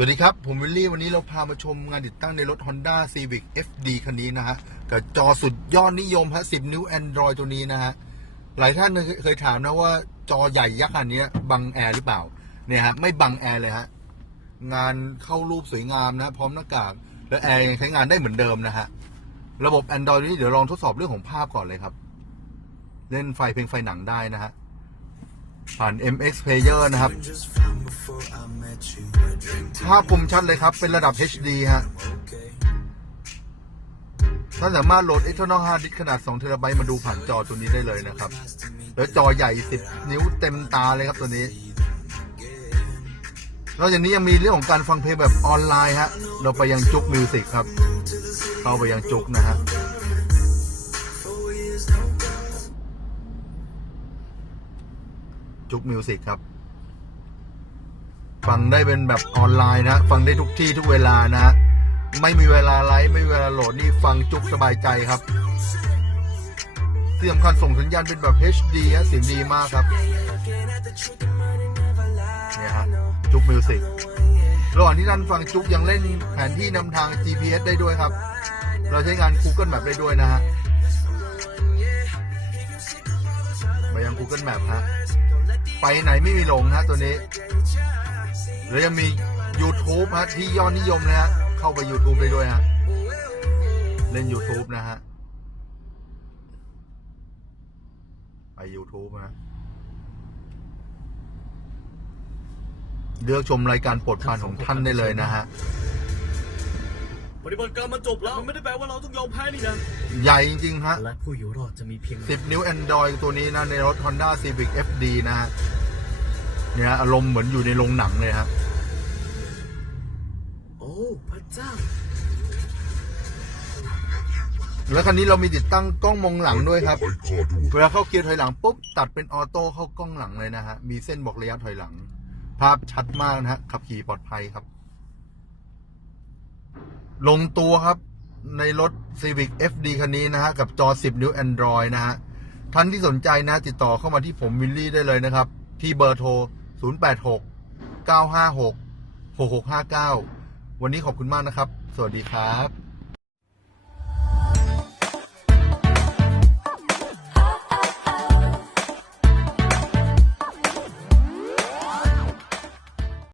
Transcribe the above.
สวัสดีครับ ผมวิลลี่วันนี้เราพามาชมงานติดตั้งในรถ Honda Civic FD คันนี้นะฮะกับจอสุดยอดนิยมฮะ10 นิ้ว Android ตัวนี้นะฮะ หลายท่านเคยถามนะว่าจอใหญ่ยักษ์ขนนี้บังแอร์หรือเปล่า เนี่ยฮะ ไม่บังแอร์เลยฮะ งานเข้ารูปสวยงามนะ พร้อมหน้ากาก และแอร์ยังใช้งานได้เหมือนเดิมนะฮะ ระบบ Android นี้เดี๋ยวลองทดสอบเรื่องของภาพก่อนเลยครับ เล่นไฟเพลงไฟหนังได้นะฮะ ผ่าน MX Player นะครับ ภาพคมชัดเลยครับ เป็นระดับ HD ฮะท่านสามารถโหลด external hard disk ขนาด2 t b มาดูผ่านจอตัวนี้ได้เลยนะครับ แล้วจอใหญ่ 10 นิ้วเต็มตาเลยครับตัวนี้ นอกจากนี้ยังมีเรื่องของการฟังเพลงแบบออนไลน์ฮะ เราไปยังจุกมิวสิกครับ เข้าไปยังจุกนะฮะ จุกมิวสิกครับ ฟังได้เป็นแบบออนไลน์นะ ฟังได้ทุกที่ทุกเวลานะ ไม่มีเวลาไลฟ์ไม่มีเวลาโหลดนี่ฟังจุกสบายใจครับที่สำคัญส่งสัญญาณเป็นแบบ HD ฮะเสียงดีมากครับเนี่ยฮะจุกมิวสิกระหว่างที่ท่านฟังจุกยังเล่นแผนที่นำทาง GPS ได้ด้วยครับ เราใช้งาน Google Map ได้ด้วยนะฮะไปยัง Google Map ฮะ ไปไหนไม่มีหลงฮะตัวนี้แล้วยังมี YouTube ฮะที่ยอดนิยมนะฮะเข้าไป YouTube ได้ด้วยฮะเล่น YouTube นะฮะไป YouTube นะเลือกชมรายการโปรดปรานของท่านได้เลยนะฮะ ฏิบัติการมันจบแล้ว มันไม่ได้แปลว่าเราต้องยอมแพ้นี่นะ ใหญ่จริงๆฮะ และผู้อยู่รอดจะมีเพียง10 นิ้ว Android ตัวนี้นะ ในรถ Honda Civic FD นะฮะ เนี่ยอารมณ์เหมือนอยู่ในโรงหนังเลยครับ โอ้พระเจ้า แล้วคันนี้เรามีติดตั้งกล้องมองหลังด้วยครับ เวลาเข้าเกียร์ถอยหลังปุ๊บ ตัดเป็นออโต้เข้ากล้องหลังเลยนะฮะ มีเส้นบอกระยะถอยหลัง ภาพชัดมากนะฮะ ขับขี่ปลอดภัยครับ ลงตัวครับในรถ Civic FD คันนี้นะฮะ กับจอ 10 นิ้ว Android นะฮะ ท่านที่สนใจนะ ติดต่อเข้ามาที่ผมวิลลี่ได้เลยนะครับ ที่เบอร์โทร 086 956 6659 วันนี้ขอบคุณมากนะครับ สวัสดีครับ